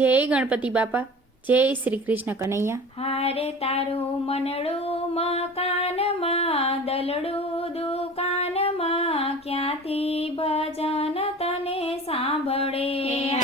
જય ગણપતિ બાપા, જય શ્રી કૃષ્ણ કનૈયા। હારે તારું મનડું મકાનમાં, દલડું દુકાનમાં, ક્યાંથી ભજન તને સાંભળે।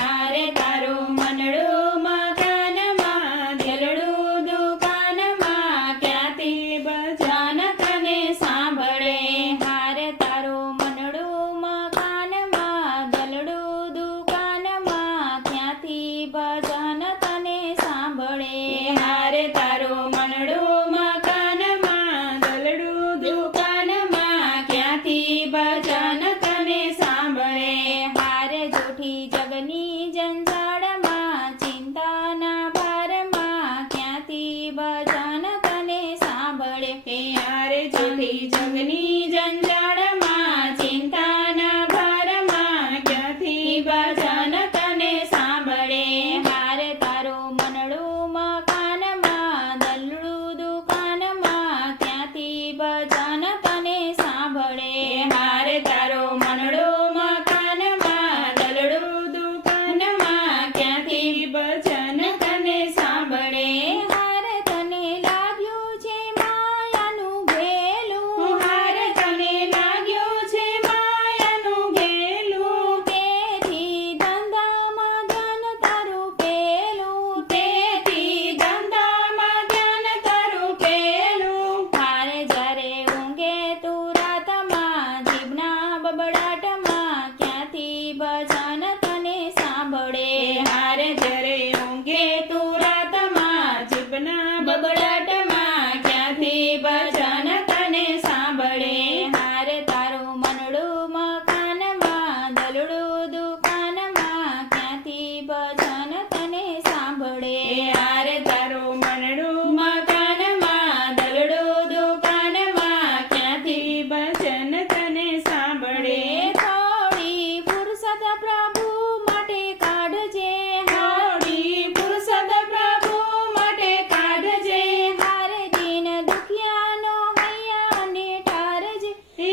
હારે તારું મનડું મકાનમાં, દલડું દુકાનમાં, ક્યાંથી ભજન તને સાંભળે। હારે તારું મનડું મકાનમાં, દલડું દુકાનમાં, ક્યાંથી ભજન તને સાંભળે। હારે તારું મનડું મકાનમાં, દલડું દુકાનમાં, ક્યાંથી ભજન તને સાંભળે। હારે જૂઠી જગની જંજાળમાં, ચિંતાના ભારમાં, ક્યાંથી ભજન તને સાંભળે। હારે જૂઠી જગની જંજાળમાં, ચિંતાના ભારમાં, ક્યાંથી ભજન તને સાંભળે। હારે તારું મનડું મકાનમાં, દલડું દુકાનમાં, ક્યાંથી ભજન તને સાંભળે। હારે તારું મનડું મકાનમાં, દલડું દુકાનમાં, ક્યાંથી ભજન તને સાંભળે। હારે તને લાગ્યું છે માયાનું ઘેલું, હારે તને લાગ્યું છે માયાનું ઘેલું, તેથી ધંધામાં ધ્યાન તારું પેલું, તેથી ધંધામાં ધ્યાન તારું પેલું। હારે જ્યારે ઊંઘે તું રાતમાં, જીભના બબડાટમાં, ક્યાંથી ભજન તને સાંભળે। હારે જ્યારે ઊંઘે તું રાતમાં, જીભના બબડાટમાં, ક્યાંથી ભજન તને સાંભળે। હારે તારું મનડું મકાનમાં, દલડું દુકાનમાં, ક્યાંથી ભજન તને સાંભળે। હારે તારું મનડું મકાનમાં, દલડું દુકાનમાં, ક્યાંથી ભજન તને સાંભળે। થોડી ફુરસત પ્રભુ માટે કાઢજે, થોડી ફુરસત પ્રભુ માટે કાઢજે। હારે દીન દુખિયાનો હૈયાને ઠારજે,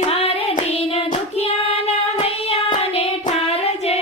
હારે દીન દુખિયાના હૈયાને ઠારજે।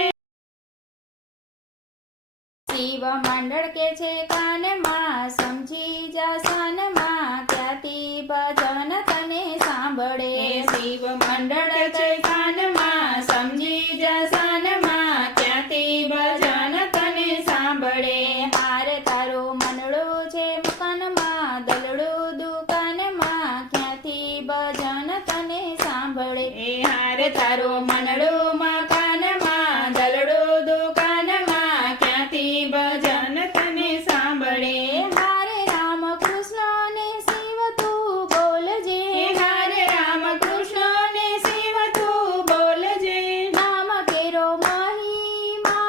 શિવ મંડળ કે છે કાનમાં, સમજી જા સાનમાં, ક્યાંથી ભજન તને સાંભળે। શિવ મંડળ છે કાનમાં, સમજી જા સાનમાં, ક્યાંથી ભજન તને સાંભળે। હારે તારું મનડું છે મકાનમાં, દલડું દુકાનમાં, ક્યાંથી ભજન તને સાંભળે। હારે તારું મનડું મકાનમાં, દલડું દુકાનમાં, ક્યાંથી ભજન તને સાંભળે। હારે રામ કૃષ્ણ ને શિવ તું બોલજે, હારે રામ કૃષ્ણ ને શિવ તું બોલજે। નામ કેરો મહિમા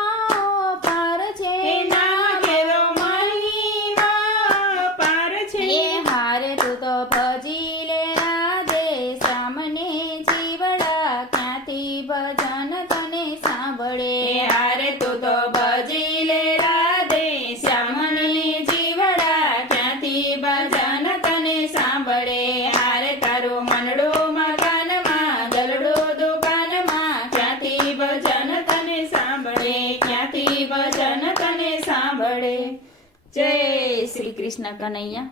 પાર છે, નામ કેરો મહિમા પાર છે। હારે તું તો ભજી લે રાધે શ્યામને જીવડા, ક્યાંથી ભજન તને સાંભળે। હારે તું તો ભજી લે રાધે શ્યામને જીવડા, ક્યાંથી ભજન તને સાંભળે। હારે તારું મનડું મકાનમાં, દલડું દુકાનમાં, ક્યાંથી ભજન તને સાંભળે, ક્યાંથી ભજન તને સાંભળે। જય શ્રી કૃષ્ણ કનૈયા।